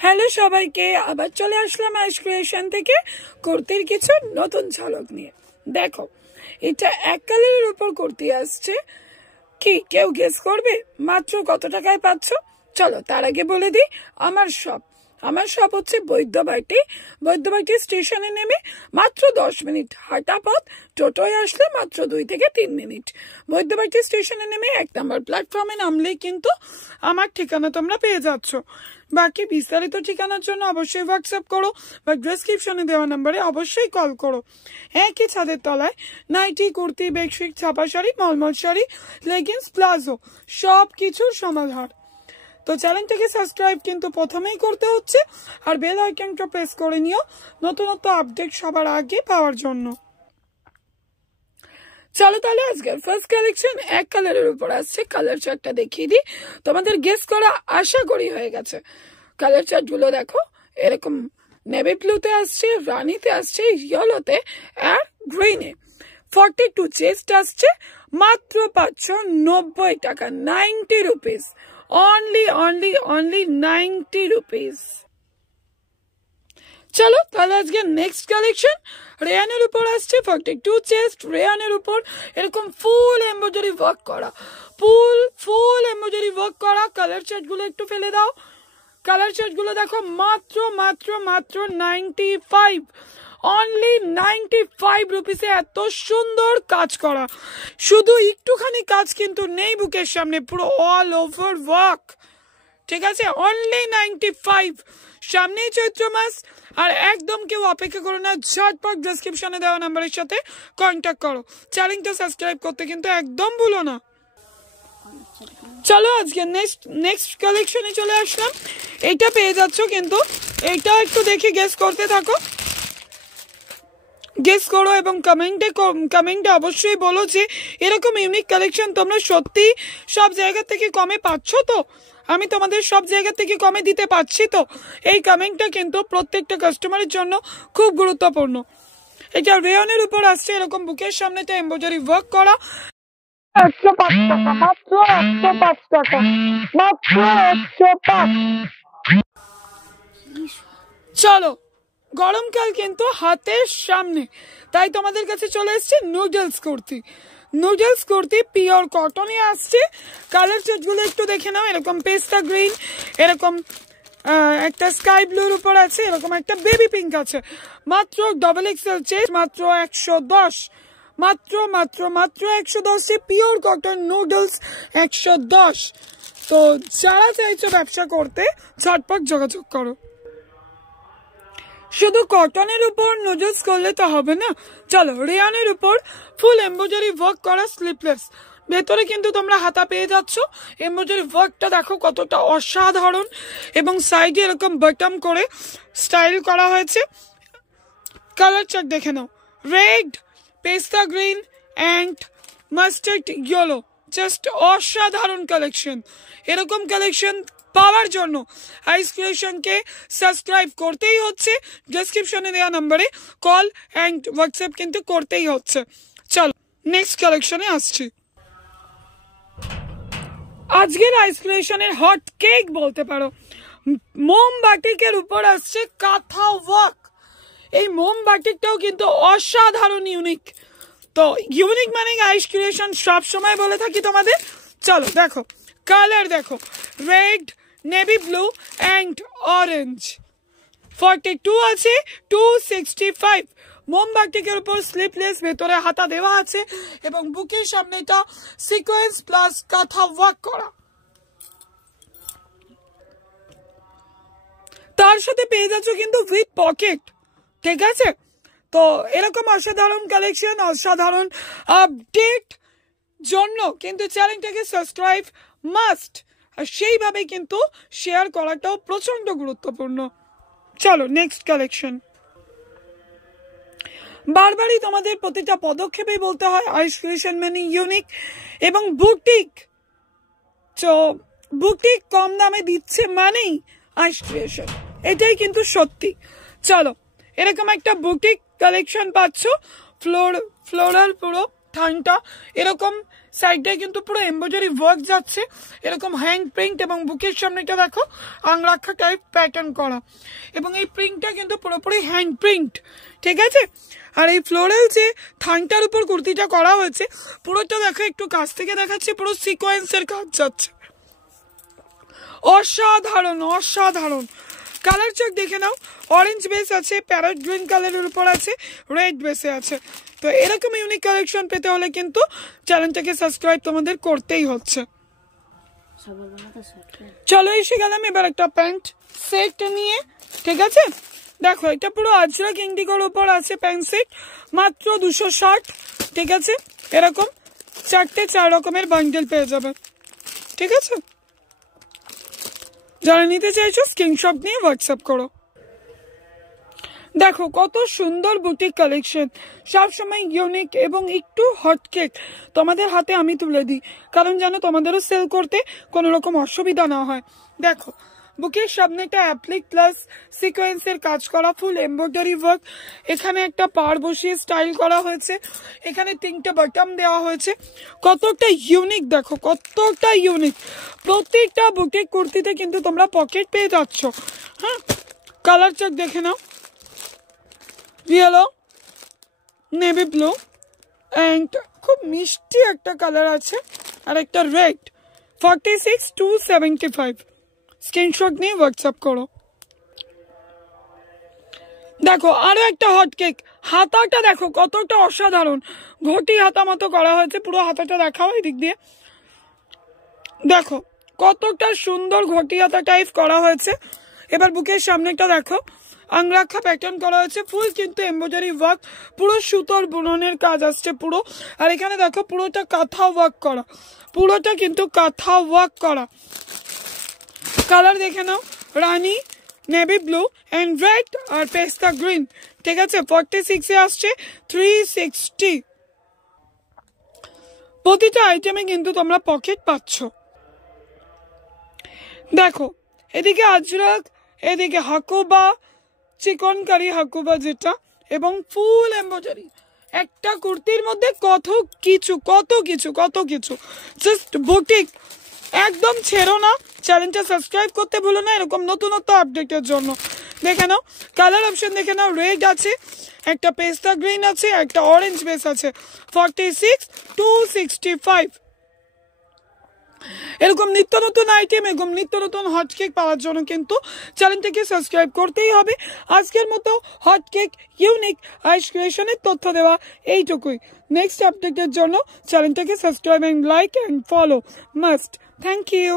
Hello সবাইকে, আবার চলে আসলাম আইস ক্রিয়েশন থেকে কুর্তির কিছু নতুন ঝলক নিয়ে। দেখো, এটা এক কালারের উপর কুর্তি আসছে। কি কেউ গেস করবে মাত্র কত টাকায় পাচ্ছ? চলো তার আগে বলে দিই আমার শপ হচ্ছে বৈদ্যবাটি স্টেশনে নেমে মাত্র 10 মিনিট হাঁটা পথ, টোটোয় আসলে মাত্র 2 থেকে 3 মিনিট। বৈদ্যবাটি স্টেশনে নেমে 1 নম্বর প্ল্যাটফর্মে নামলেই কিন্তু আমার ঠিকানা তোমরা পেয়ে যাচ্ছ। বাকি বিস্তারিত ঠিকানার জন্য অবশ্যই হোয়াটসঅ্যাপ করো বা ডেসক্রিপশনে দেওয়া নাম্বারে অবশ্যই কল করো। একই ছাদের তলায় নাইটি, কুর্তি, বেডশিট, ছাপা শাড়ি, মলমল শাড়ি, লেগিংস, প্লাজো সব কিছুর সমাধান। তো চ্যানেলটাকে সাবস্ক্রাইব কিন্তু প্রথমেই করতে হচ্ছে, আর বেল আইকনটা প্রেস করে নিও নতুনত্ব আপডেট সবার আগে পাওয়ার জন্য। চলো তাহলে আজকে ফার্স্ট কালেকশন এক কালারের উপর আসছে। কালার চার্টটা দেখিয়ে দিই, তোমাদের গেস করা আশা করি হয়ে গেছে। কালার চার্ট গুলো দেখো, এরকম নেভি ব্লুতে আসছে, রানিতে আসছে, ইয়েলোতে আর গ্রিনে। 42 চেস্ট আসছে, মাত্র 590 টাকা, 90 রুপিস, অনলি 90 রুপিস। চলো তাহলে আজকে নেক্সট কালেকশন রেয়ানের উপর আসছে। 42 চেস্ট, রেয়ানের উপর এরকম ফুল এমব্রয়ডারি ওয়ার্ক করা, ফুল এমব্রয়ডারি ওয়ার্ক করা। কালার চার্ট গুলো একটু ফেলে দাও। কালার চার্ট গুলো দেখো, মাত্র 95, অনলি 95 রুপিসে এত সুন্দর কাজ করা। শুধু একটুখানি কাজ কিন্তু নেই বুকের সামনে, পুরো অল ওভার ওয়ার্ক। ঠিক আছে, অনলি 95। সামনেই চৈত্র মাস, আর একদম কেউ অপেক্ষা করো না, ঝটপট ডেসক্রিপশনে দেওয়া নাম্বারের সাথে কন্ট্যাক্ট করো। চ্যানেলটা সাবস্ক্রাইব করতে কিন্তু একদম ভুলো না। চলো আজকে নেক্সট কালেকশনে চলে আসলাম। এইটা পেয়ে যাচ্ছ, কিন্তু এইটা একটু দেখে গেস করতে থাকো, গেস করো এবং কমেন্টে অবশ্যই বলো যে এরকম ইউনিক কালেকশন তোমরা সত্যি সব জায়গা থেকে কমে পাচ্ছ তো। আমি তোমাদের সব জায়গা থেকে কমে দিতে পারছি তো। এই কমেন্টটা কিন্তু প্রত্যেকটা কাস্টমারের জন্য খুব গুরুত্বপূর্ণ। এটা রেয়নের উপর আসছে, এরকম বুকের সামনেটা এমব্রয়ডারি ওয়ার্ক করা, 105 টাকা, মাত্র 105 টাকা, মাত্র 105। চলো, গরমকাল কিন্তু হাতের সামনে, তাই তোমাদের কাছে চলে এসছে নুডলস কুর্তি পিওর কটনে আসছে। কালার চার্ট গুলো একটু দেখে নাও, এরকম পেস্তা গ্রিন, এরকম একটা স্কাই ব্লুর উপর আছে, এরকম একটা বেবি পিঙ্ক আছে। মাত্র XXL চেস্ট, মাত্র 110, মাত্র 110 পিওর কটন নুডলস 110। তো যারা চাইছো ব্যবসা করতে ঝটপট যোগাযোগ করো। শুধু কটনের উপর নুডলস করলে তো হবে না। চলো, রেয়ানের উপর ফুল এমব্রয়ডারি ওয়ার্ক করা স্লিপলেস, ভেতরে কিন্তু তোমরা হাতা পেয়ে যাচ্ছ। এমব্রয়ডারি ওয়ার্কটা দেখো কতটা অসাধারণ, এবং সাইডে এরকম বটম করে স্টাইল করা হয়েছে। কালার চার্ট দেখে নাও, রেড, পেস্তা green and mustard yellow, just অসাধারণ কালেকশন। এরকম কালেকশন পাওয়ার জন্য আইস ক্রিয়েশনকে সাবস্ক্রাইব করতেই হচ্ছে, ডেসক্রিপশনে দেওয়া নাম্বারে কল অ্যান্ড হোয়াটসঅ্যাপ কিন্তু করতেই হচ্ছে। চলো নেক্সট কালেকশনে আসছি। আজকের আইস ক্রিয়েশনের হট কেক বলতে পারো, মোমবাটিকের উপর আসছে কাঁথা ওয়ার্ক। এই মোমবাটিকটাও কিন্তু অসাধারণ ইউনিক। তো ইউনিক মানে আইস ক্রিয়েশন সব সময় বলে থাকি তোমাদের। চলো দেখো, কালার দেখো, red, navy blue and orange. 42 আছে, 265। মোমবাটিকের উপর স্লিপলেস, ভেতরে হাতা দেওয়া আছে, এবং বুকের সামনেটা সিকোয়েন্স প্লাস কাঁথা ওয়ার্ক করা। তার সাথে পেয়ে যাচ্ছ কিন্তু উইথ পকেট। ঠিক আছে, তো এরকম অসাধারণ কালেকশন, অসাধারণ আপডেট জন্য কিন্তু চ্যানেলটাকে সাবস্ক্রাইব মাস্ট, আর সেইভাবে কিন্তু শেয়ার করাটাও প্রচন্ড গুরুত্বপূর্ণ। চলো নেক্সট কালেকশন। বারবারই তোমাদের প্রতিটা পদক্ষেপে বলতে হয় আইস ক্রিয়েশন মানে ইউনিক এবং বুটিক। তো বুটিক কম দামে দিচ্ছে মানেই আইস ক্রিয়েশন, এটাই কিন্তু সত্যি। চলো, এরকম একটা বুটিক কালেকশন পাচ্ছ, ফ্লোরাল পুরো থানটা, এরকম সাইডে কিন্তু পুরো এমব্রয়ডারি ওয়ার্ক যাচ্ছে, এরকম হ্যান্ড প্রিন্ট, এবং বুকের সামনেটা দেখো আংরাক্ষা টাইপ প্যাটার্ন করা, এবং এই প্রিন্টটা কিন্তু পুরোপুরি হ্যান্ড প্রিন্ট, ঠিক আছে। আর এই ফ্লোরাল যে থানটার উপর কুর্তিটা করা হয়েছে পুরোটা দেখো, একটু কাছ থেকে দেখাচ্ছি, পুরো সিকোয়েন্সের কাজ যাচ্ছে, অসাধারণ অসাধারণ। কালার চেক দেখে নাও, অরেঞ্জ বেস আছে, প্যারট গ্রিন কালারের উপর আছে, রেড বেসে আছে। তো এরকম ইউনিক কালেকশন পেতে হলে কিন্তু চ্যানেলটাকে সাবস্ক্রাইব তোমাদের করতেই হচ্ছে। চলো এসে গেলাম এবার একটা প্যান্ট সেট নিয়ে, ঠিক আছে। দেখো এটা পুরো আজরাক ইন্ডিগোর উপর আছে প্যান্ট সেট, মাত্র 260, ঠিক আছে। এরকম 4 রকমের বান্ডেল পেয়ে যাবে, ঠিক আছে। যারা নিতে চাইছো স্ক্রিনশট নিয়ে হোয়াটসঅ্যাপ করো। দেখো কত সুন্দর বুটিক কালেকশন, সবসময় ইউনিক এবং একটু হটকেক তোমাদের হাতে আমি তুলে দিই, কারণ যেন তোমাদেরও সেল করতে কোনো রকম অসুবিধা না হয়। দেখো বুকের সামনেটা অ্যাপ্লিক প্লাস সিকোয়েন্সের কাজ করা, ফুল এমব্রয়ডারি ওয়ার্ক, এখানে একটা পাড় বসিয়ে স্টাইল করা হয়েছে, এখানে 3টে বাটন দেওয়া হয়েছে, কতটা ইউনিক দেখো, কতটা ইউনিক। প্রত্যেকটা বুটিক কুর্তিতে কিন্তু তোমরা পকেট পেয়ে যাচ্ছ। হ্যাঁ, কালার চেক দেখে নাও, ইয়েলো, নেভি ব্লু, অ্যান্ড খুব মিষ্টি একটা কালার আছে, আর একটা রেড। 46,275, স্ক্রিনশট নিয়ে হোয়াটসঅ্যাপ করো। দেখো আরো একটা হট কেক, হাতাটা দেখো কতটা অসাধারণ, ঘটি হাতা মতো করা হয়েছে, পুরো হাতাটা দেখাও এদিক দিয়ে, দেখো কতটা সুন্দর ঘটি হাতা টাইপ করা হয়েছে। এবার বুকের সামনেটা দেখো, আংরাক্ষা প্যাটার্ন করা হয়েছে, ফুল কিন্তু এমব্রয়ডারি ওয়ার্ক, পুরো সুতোর বুননের কাজ আসছে পুরো। আর এখানে দেখো পুরোটা কাঁথা ওয়ার্ক করা, পুরোটা কিন্তু কাঁথা ওয়ার্ক করা। কালার দেখে নাও, রানী, নেভি ব্লু এন্ড রেড আর পেস্তা গ্রিন, ঠিক আছে। 46 এ আসছে 360। প্রতিটা আইটেমে কিন্তু তোমরা পকেট পাচ্ছ। দেখো এদিকে আজরাক, এদিকে হাকুবা, চিকনকারি হাকুবা যেটা, এবং ফুল এমব্রয়ডারি। একটা কুর্তির মধ্যে কত কিছু কত কিছু কত কিছু, জাস্ট বুটিক। একদম ছেড়ো না, চ্যানেলটা সাবস্ক্রাইব করতে ভুলো না এরকম নতুনত্ব আপডেটের জন্য। দেখে নাও কালার অপশন, দেখে নাও রেড আছে, একটা পেস্তা গ্রিন আছে, একটা অরেঞ্জ বেস আছে। 46,265। এরকম নিত্য নতুন আইটেম এবং নিত্য নতুন হটকেক পাওয়ার জন্য কিন্তু চ্যানেলটাকে সাবস্ক্রাইব করতেই হবে। আজকের মতো হটকেক ইউনিক আইস ক্রিয়েশনের তথ্য দেওয়া এইটুকুই। নেক্সট আপডেটের জন্য চ্যানেলটাকে subscribe and like and follow must. Thank you.